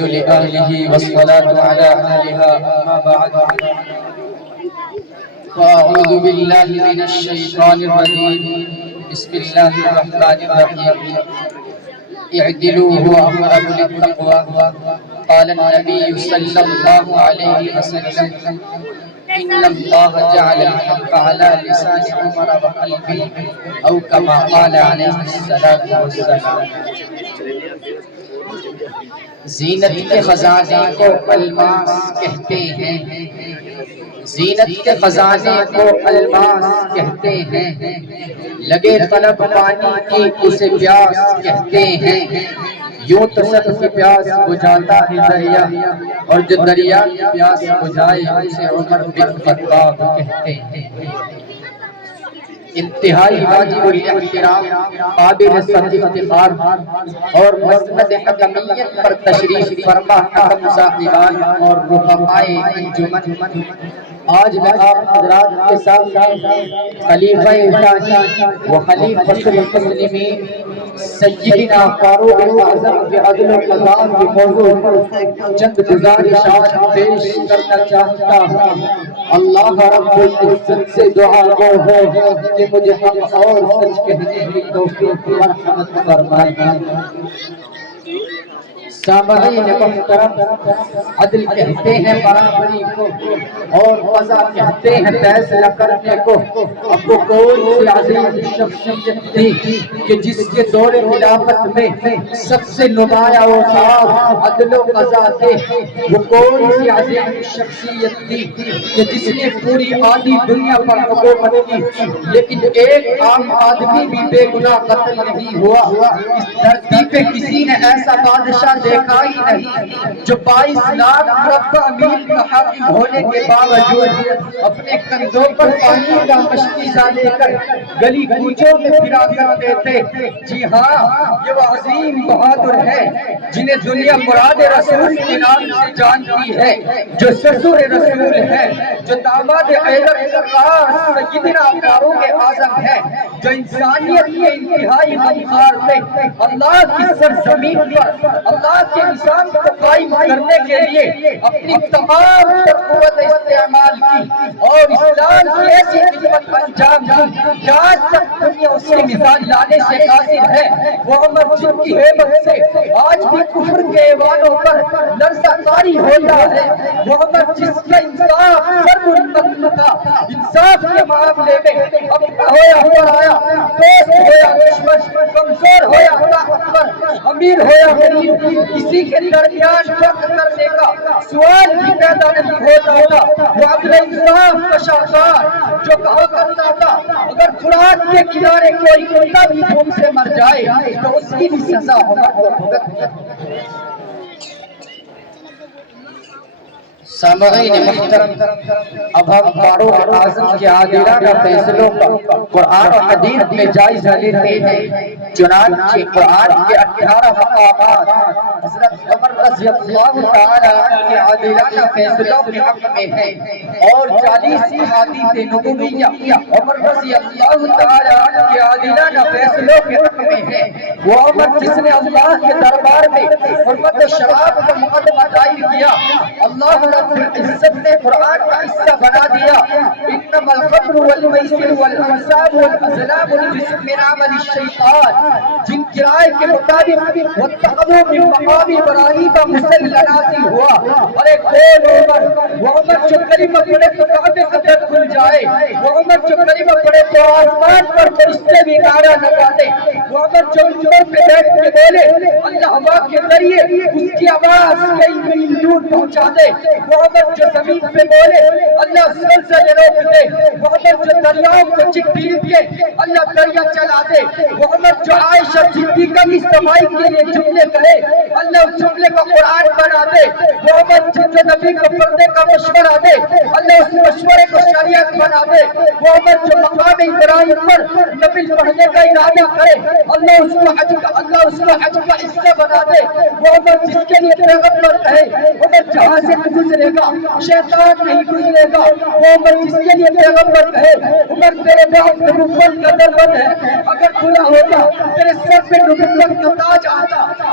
لآله والصلاة على أهلها أما بعد فأعوذ بالله من الشيطان الرجيم بسم الله الرحمن الرحيم اعدلوا هو أقرب للتقوى قال النبي صلى الله عليه وسلم إن الله جعل الحق على لسان عمر وقلبه أو كما قال عليه الصلاة والسلام زینت کے خزانے کو الماس کہتے ہیں، زینت کے خزانے کو الماس کہتے ہیں، لگے طلب پانی کی اسے پیاس کہتے ہیں، یوں تو سب کی پیاس بجھاتا ہے دریا، اور جو دریا کی پیاس بجھائے اسے عمر بن خطاب کہتے ہیں۔ انتہائی واجب الاحترام، قابل صد افتخار اور مسند حکمیت پر تشریف فرما حکم صاحبان اور رفقائے انجمن، آج میں آپ حضرات کے ساتھ خلیفہ ثانی و خلیفۃ المسلمین سیدنا فاروق اعظم کے عدل و قضا کے موضوع پر چند گزارشات پیش کرنا چاہتا ہوں۔ اللہ رب العزت سے دعا گو ہے کہ مجھے حق اور سچ کہنے کی توفیق مرحمت فرمائے۔ سامعین محترم، عدل کہتے ہیں برابری کو اور قضا کہتے ہیں فیصلہ کرنے کو۔ اب وہ کون سی عظیم شخصیت تھی کہ جس کے دور خلافت میں سب سے نمایاں اوصاف عدل و قضا تھے؟ وہ کون سی عظیم شخصیت تھی کہ جس نے پوری آدھی دنیا پر حکومت کی لیکن ایک عام آدمی بھی بے گناہ قتل نہیں ہوا؟ اس دھرتی پہ کسی نے ایسا بادشاہ دیکھا ہی نہیں جو 22 لاکھ مربع میل کا حاکم ہونے کے باوجود اپنے کندھوں پر پانی کا مشکیزہ لے کر گلی کوچوں میں پھرا کرتے تھے۔ جی ہاں، یہ وہ عظیم بہادر ہے جنہیں دنیا مراد رسول کے نام سے جانتی ہے، جو سسر رسول ہے، جو داماد حیدر سرکار سیدنا فاروق اعظم ہے، جو انسانیت کے انتہائی غمخوار تھے۔ اللہ کی سرزمین پر اللہ کے نظام کو قائم کرنے کے لیے اپنی تمام قوت استعمال کی اور اسلام کی ایسی خدمت انجام دی کہ آج تک دنیا اس کی مثال لانے سے قاصر ہے۔ وہ عمر جن کی ہیبت سے آج بھی کفر کے ایوانوں پر لرزہ طاری ہوتا ہے، وہ عمر جس کا انصاف ضرب المثل تھا، انصاف کے معاملے میں اپنا ہویا پرایا، دوست ہویا دشمن، کمزور ہویا طاقتور، امیر ہویا غریب، کسی کے درمیان فرق کرنے کا سوال بھی پیدا نہیں ہوتا تھا۔ وہ عدل انصاف کا شاہکار جو کہا کرتا تھا اگر فرات کے کنارے کوئی کتا بھی بھوک سے مر جائے تو اس کی بھی سزا ہوگا۔ سامعین محترم، اب ہم فاروق اعظم کے عادلانہ فیصلوں کا قرآن و حدیث میں جائزہ لیتے ہیں۔ چنانچہ قرآن کے 18 مقامات حضرت عمر رضی اللہ تعالیٰ عنہ کے عادلانہ فیصلوں کے حق میں ہیں اور 40 احادیث نبویہ عمر رضی اللہ تعالیٰ عنہ کے عادلانہ فیصلوں کے حق میں ہیں۔ وہ عمر جس نے اللہ کے دربار میں حرمت شراب کا مقدمہ دائر کیا، اللہ رب العزت نے قرآن کا حصہ بنا دیا۔ انما الخمر والمیسر والانصاب والازلام رجس من عمل الشیطان، جن کی رائے کے مطابق واتخذوا من مقام ابراہیم مصلی نازل ہوا۔ اور ایک اور عمر، وہ عمر جو کلمہ پڑھے تو کعبے کا در کھل جائے، وہ عمر جو کلمہ پڑھے تو آسمان پر فرشتے بھی نعرہ لگاتے، وہ عمر جو منبر پہ بیٹھ کے بولے اللہ ہوا کے ذریعے اس کی آواز کئی میل دور پہنچا دے، وہ عمر جو زمین پہ بولے اللہ زلزلے روک دے، وہ عمر جو دریاؤں کو چک پیٹ کے اللہ دریا چلا دے، وہ عمر جو عائشہ صدیقہ کی صفائی کے لیے جملے کہے اللہ اس جملے کا قرآن بنا دے، وہ عمر جو نبی کو پردے کا مشورہ دے اللہ اس مشورے کو شریعت بنا دے، وہ عمر جو مقام ابراہیم پر نبی پڑھنے کا ارادہ کرے اللہ اس کو حج کا حصہ بنا دے، وہ عمر جس کے لیے پیغمبر کہے عمر جہاں سے گزرے گا شیطان نہیں گزرے گا، وہ عمر جس کے لیے پیغمبر کہے عمر تیرے بعد نبوت کا در بند ہے، اگر کھلا ہوتا تیرے سر پہ نبوت کا تاج آتا،